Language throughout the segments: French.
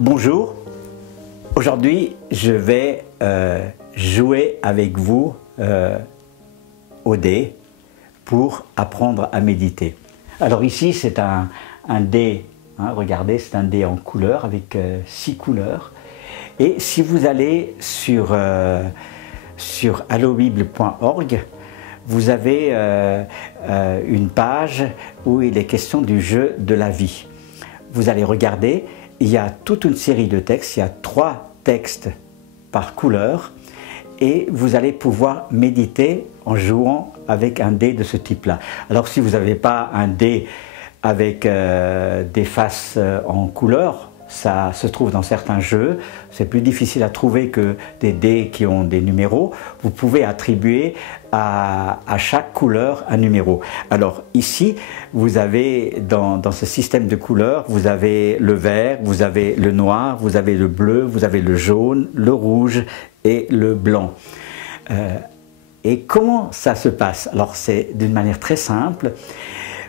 Bonjour, aujourd'hui je vais jouer avec vous au dé pour apprendre à méditer. Alors ici c'est un dé, hein, regardez, c'est un dé en couleur avec 6 couleurs. Et si vous allez sur allobible.org, vous avez une page où il est question du jeu de la vie. Vous allez regarder, il y a toute une série de textes, il y a 3 textes par couleur et vous allez pouvoir méditer en jouant avec un dé de ce type-là. Alors si vous n'avez pas un dé avec des faces en couleur, ça se trouve dans certains jeux, c'est plus difficile à trouver que des dés qui ont des numéros. Vous pouvez attribuer à chaque couleur un numéro. Alors ici, vous avez dans ce système de couleurs, vous avez le vert, vous avez le noir, vous avez le bleu, vous avez le jaune, le rouge et le blanc. Et comment ça se passe? Alors c'est d'une manière très simple.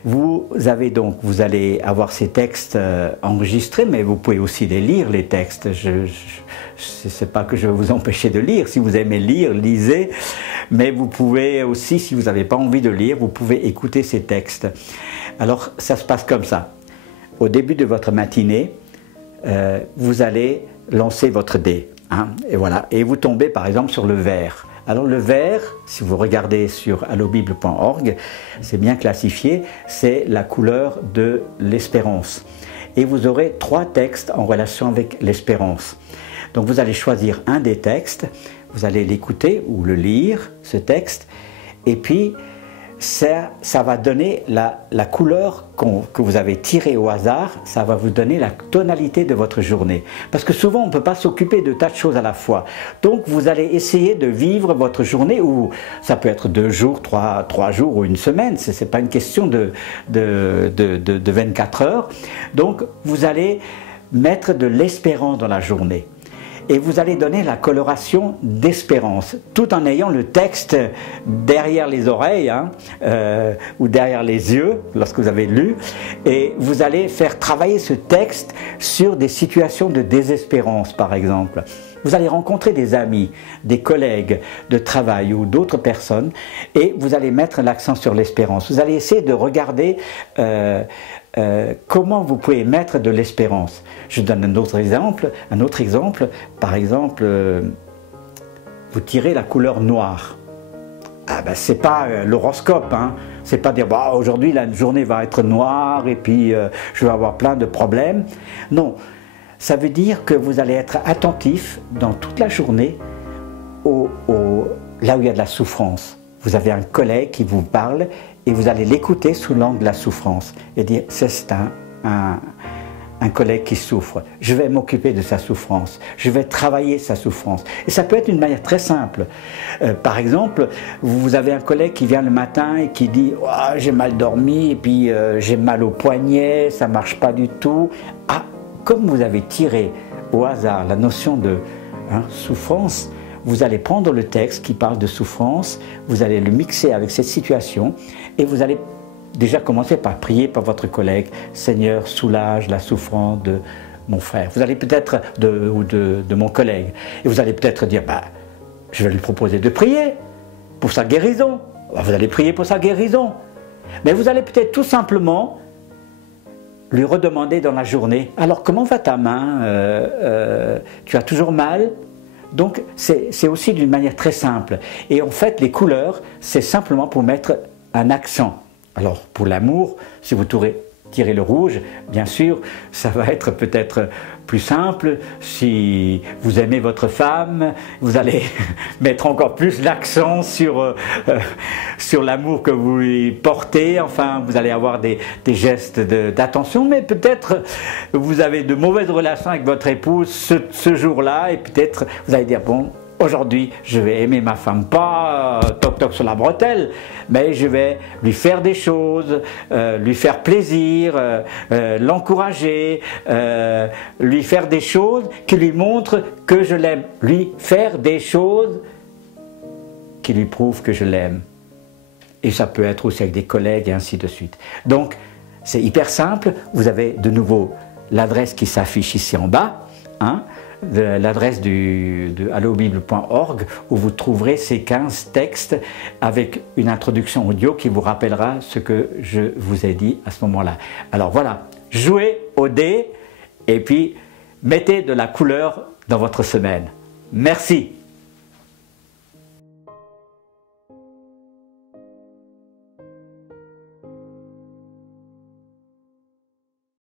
Vous allez avoir ces textes enregistrés, mais vous pouvez aussi les lire, les textes. C'est pas que je vais vous empêcher de lire. Si vous aimez lire, lisez. Mais vous pouvez aussi, si vous n'avez pas envie de lire, vous pouvez écouter ces textes. Alors, ça se passe comme ça. Au début de votre matinée, vous allez lancer votre dé. Hein, et voilà. Et vous tombez, par exemple, sur le vert. Alors le vert, si vous regardez sur allobible.org, c'est bien classifié, c'est la couleur de l'espérance. Et vous aurez 3 textes en relation avec l'espérance. Donc vous allez choisir un des textes, vous allez l'écouter ou le lire, ce texte, et puis ça va donner la couleur que vous avez tirée au hasard, ça va vous donner la tonalité de votre journée. Parce que souvent on ne peut pas s'occuper de tas de choses à la fois. Donc vous allez essayer de vivre votre journée, ou ça peut être 2 jours, 3 jours ou une semaine, ce n'est pas une question de 24 heures. Donc vous allez mettre de l'espérance dans la journée. Et vous allez donner la coloration d'espérance, tout en ayant le texte derrière les oreilles hein, ou derrière les yeux, lorsque vous avez lu. Et vous allez faire travailler ce texte sur des situations de désespérance, par exemple. Vous allez rencontrer des amis, des collègues de travail ou d'autres personnes, et vous allez mettre l'accent sur l'espérance. Vous allez essayer de regarder comment vous pouvez mettre de l'espérance. Je donne un autre exemple. Par exemple, vous tirez la couleur noire. Ah ben, c'est pas l'horoscope, hein. C'est pas dire bah, aujourd'hui la journée va être noire et puis je vais avoir plein de problèmes. Non, ça veut dire que vous allez être attentif dans toute la journée là où il y a de la souffrance. Vous avez un collègue qui vous parle et vous allez l'écouter sous l'angle de la souffrance et dire c'est un collègue qui souffre, je vais m'occuper de sa souffrance, je vais travailler sa souffrance. Et ça peut être une manière très simple. Par exemple, vous avez un collègue qui vient le matin et qui dit oh, j'ai mal dormi et puis j'ai mal au poignet, ça ne marche pas du tout. Ah, comme vous avez tiré au hasard la notion de souffrance, vous allez prendre le texte qui parle de souffrance, vous allez le mixer avec cette situation et vous allez déjà commencer par prier pour votre collègue. Seigneur, soulage la souffrance de mon frère. Vous allez peut-être, de mon collègue. Et vous allez peut-être dire, bah, je vais lui proposer de prier pour sa guérison. Vous allez prier pour sa guérison. Mais vous allez peut-être tout simplement lui redemander dans la journée, alors comment va ta main? Tu as toujours mal? Donc c'est aussi d'une manière très simple. Et en fait, les couleurs, c'est simplement pour mettre un accent. Alors pour l'amour, si vous tirez le rouge, bien sûr, ça va être peut-être plus simple. Si vous aimez votre femme, vous allez mettre encore plus l'accent sur l'amour que vous lui portez. Enfin, vous allez avoir des gestes d'attention, mais peut-être vous avez de mauvaises relations avec votre épouse ce jour-là, et peut-être vous allez dire, bon, aujourd'hui, je vais aimer ma femme, pas toc-toc sur la bretelle, mais je vais lui faire des choses, lui faire plaisir, l'encourager, lui faire des choses qui lui montrent que je l'aime. Lui faire des choses qui lui prouvent que je l'aime. Et ça peut être aussi avec des collègues et ainsi de suite. Donc, c'est hyper simple. Vous avez de nouveau l'adresse qui s'affiche ici en bas. 1 de l'adresse de allobible.org où vous trouverez ces 15 textes avec une introduction audio qui vous rappellera ce que je vous ai dit à ce moment-là. Alors voilà, jouez au dé et puis mettez de la couleur dans votre semaine. Merci.